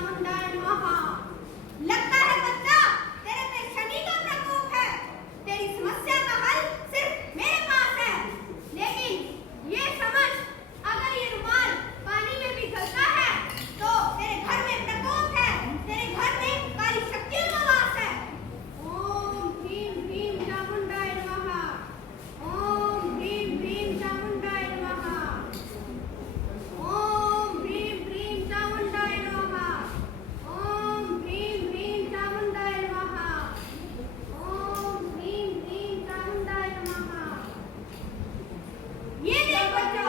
चामुंडाय नमः। लगता है बच्चा तेरे पे शनि का प्रकोप है। तेरी समस्या का हल सिर्फ मेरे पास है। लेकिन ये समझ, अगर ये रुमाल पानी में भी गलता है तो तेरे घर में प्रकोप है, तेरे घर में काली शक्तियों का वास है। ओम ह्रीं ह्रीं चामुंडाय नमः। ओम ह्रीं ह्रीं चामुंडाय नमः। ओम ह्रीं ह्रीं चामुंडाय नमः। ओम ह्रीं ह्रीं चामुंडाय नमः। ओम ह्रीं ह्रीं चामुंडाय नमः। ये देख बच्चा,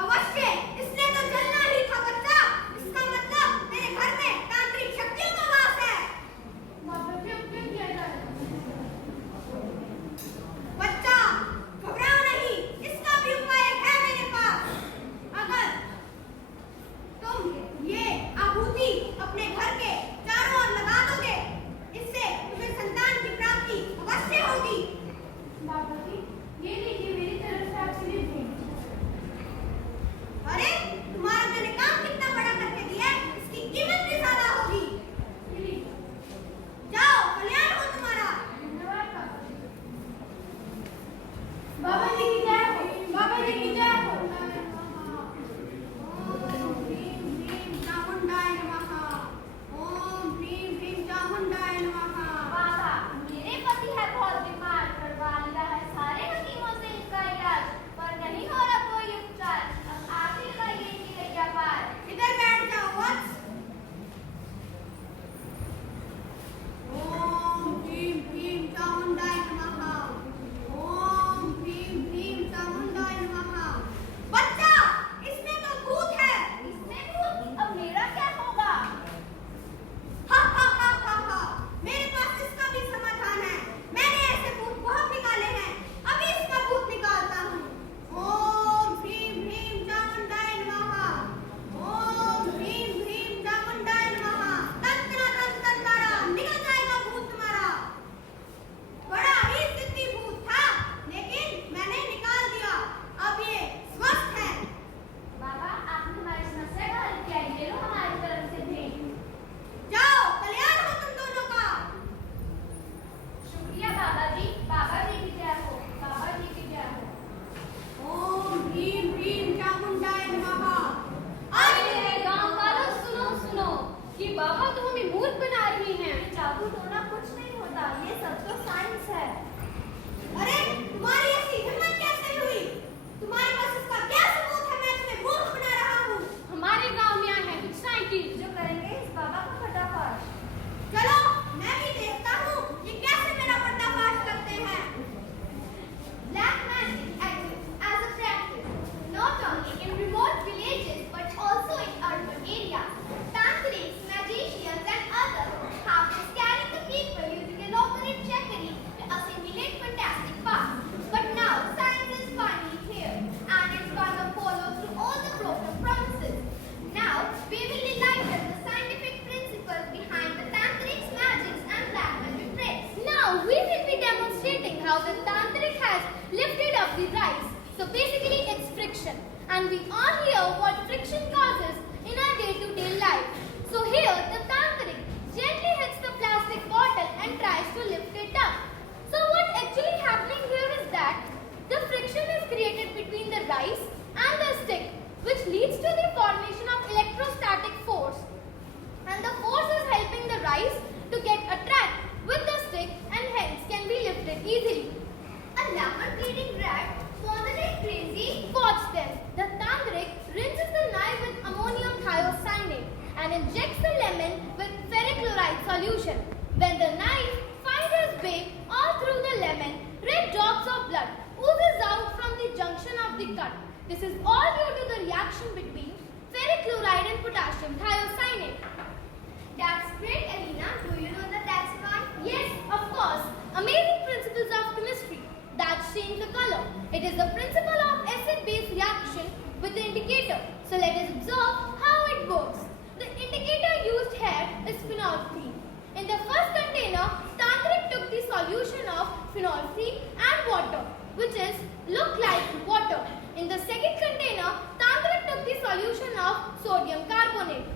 अवश्य इसने तो जलना ही था बच्चा। इसका मतलब तेरे घर में तांत्रिक शक्तियों का वास है। बच्चा घबराओ नहीं, इसका भी उपाय है मेरे पास। अगर तुम ये आभूति अपने घर के चारों ओर लगा दोगे, इससे तुम्हें संतान की प्राप्ति अवश्य होगी। ये लीजिए मेरी तरफ से आपके लिए भेंट। अरे तुम्हारा मैंने काम कितना बड़ा करके दिया है, इसकी कीमत भी ज्यादा होगी। ये लीजिए। जाओ, कल्याण हो तुम्हारा। धन्यवाद बाबा जी की जय हो। बाबा जी की जय हो। ओम ह्रीं ह्रीं चामुंडाय नमः। ओम ह्रीं ह्रीं चामुंडाय नमः। बाबा, मेरे पति है बहुत बीमार, करवा लिया है सारे हकीमों से इनका इलाज, पर नहीं हो रहा कोई उपचार। अब आप ही लगाइए इनकी नैया पार। इधर बैठ जाओ वत्स। ओम ह्रीं ह्रीं चामुंडाय नमः। ओम ह्रीं ह्रीं चामुंडाय नमः। बच्चा, इसमें तो भूत है। इसमें भूत? अब मेरा क्या होगा? हा हा हा हा हा, मेरे पास इसका भी समाधान है। मैंने ऐसे भूत बहुत निकाले हैं, अभी इसका भूत निकालता हूँ। ओम ह्रीं ह्रीं चामुंडाय नमः। ओम ह्रीं ह्रीं चामुंडाय नमः। तंत्रा तंत्रा निकल जाएगा भूत तुम्हारा। बड़ा ही जिद्दी भूत था, लेकिन मैंने निकाल दिया। अब ये स्वस्थ है। बाबा, आपने हमारी समस्या का हल किया, ये लो हमारी तरफ से भेंट। जाओ, कल्याण हो तुम दोनों का। शुक्रिया बाबा जी। बाबा जी की जय हो। बाबा जी की जय हो। ओम ह्रीं ह्रीं चामुंडाय नमः। अरे गांव वालों, सुनो सुनो कि बाबा तो हमें मूर्ख बना रही हैं। जादू टोना कुछ नहीं होता, ये सब तो साइंस है। अरे तुम्हारी ऐसी हिम्मत कैसे हुई? तुम्हारे पास इसका क्या सबूत है? मैं तुम्हें मूर्ख बना रहा हूँ। हमारे गांव में आए हैं कुछ साइंटिस्ट जो करेंगे इस बाबा का पर्दाफाश। चलो मैं भी देखता हूँ ये कैसे मेरा पर्दाफाश करते हैं। Black magic exists as a practice, not only in remote villages but also in urban areas. Tantrics, magicians and others have been scaring the people using elaborate trickery to assimilate fantastic powers. But now science is finally here and it's gonna follow through all the broken promises. Now we will enlighten the scientific principles behind the tantrics, magics and black magic tricks. Now we will be demonstrating how the tantric has lifted up the rice. So basically it's friction, and we all hear what friction causes in our day-to-day life. So here the tantric gently hits the plastic bottle and tries to lift it up. So what's actually happening here is that the friction is created between the rice and the stick, which leads to the formation of electrostatic force. And the force is helping the rice to get attract with the stick and hence can be lifted easily. A lemon breeding rat scolded it crazy. Watch them. The tantric rinses the knife with ammonium thiocyanate and injects the lemon with ferric chloride solution. When the knife finds its way all through the lemon, red drops of blood oozes out from the junction of the cut. This is all due to the reaction between ferric chloride and potassium thiocyanate. That's great, Alina. Do you know that that's why? Yes, of course. Amazing principles of chemistry that change the color. It is the principle of acid-base reaction with the indicator. So let us observe how it works. The indicator used here is phenol-3. In the first container, tantric took the solution of phenol-3 and water, which is look like water. In the second container, tantric took the solution of sodium carbonate,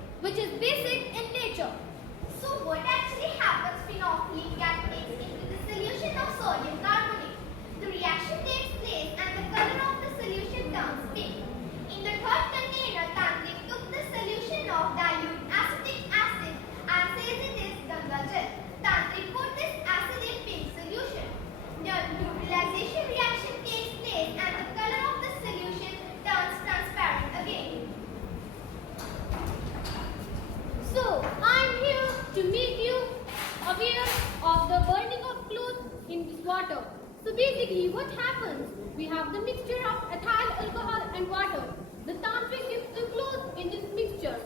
water. So basically what happens? We have the mixture of ethyl alcohol and water. The tantric is enclosed in this mixture,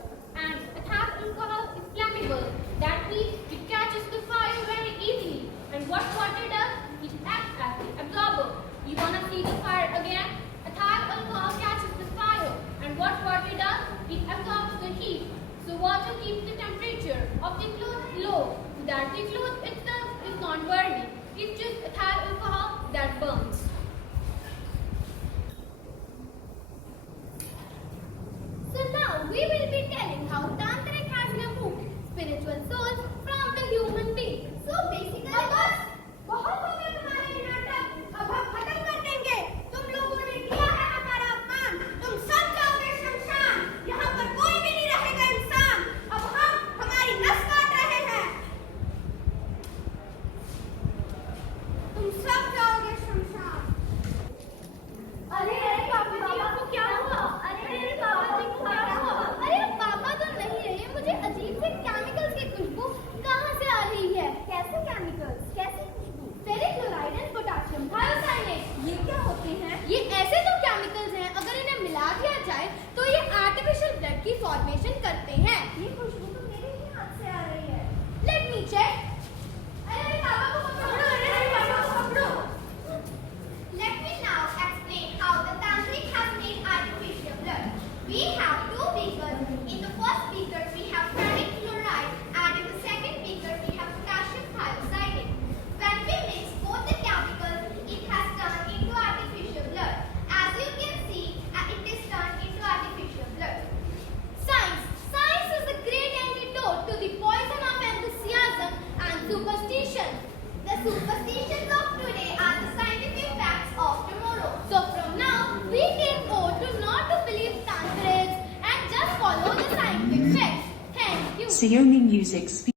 and ethyl alcohol is flammable. That means it catches the fire very easily. And what water does? It acts as the absorber. You wanna see the fire again? Ethyl alcohol catches the fire, and what water does? It absorbs the heat. So water keeps the temperature of the cloth low, so that the cloth itself is not burning. It's just ethyl alcohol that burns. So now we will be telling how Tantric has removed spiritual souls from the human being. So basically बस बहुत हो गया तुम्हारे नाटक, अब हम खत्म कर देंगे। तुम लोगों ने किया है हमारा अपमान, तुम सब जाओगे शमशान। यहाँ पर कोई भी नहीं रहेगा इंसान। अब हम हमारी नस काट रहे हैं। तुम सब जाओगे शमशान। अरे पापा जी आपको क्या हुआ? अरे पापा जी को क्या हुआ? अरे पापा तो नहीं रहे, मुझे अजीब से केमिकल्स की खुशबू कहाँ से आ रही है? कैसे केमिकल्स? कैसी खुशबू? Ferric chloride and potassium thiocyanate. ये क्या होते हैं? ये ऐसे तो केमिकल्स हैं, अगर इन्हें मिला दिया जाए तो ये आर्टिफिशियल ब्लड की फॉर्मेशन करते हैं। ये खुशबू तो मेरे ही हाथ से आ रही है। Let me check. अरे पापा को पकड़ो, अरे पापा को पकड़ो। Let me now explain how the tantric has made artificial blood. We have two beakers. In the first beaker we have ferric chloride, and in the second beaker we have potassium thiocyanate. When we mix both the chemicals, it has turned into artificial blood. As you can see, it is turned into artificial blood. Science is a great antidote to the poison of enthusiasm and superstition. The superstitions of today are the scientific facts of tomorrow. So from now, we take oath to not to believe tantrics and just follow the scientific facts. Thank you. Xiaomi Music.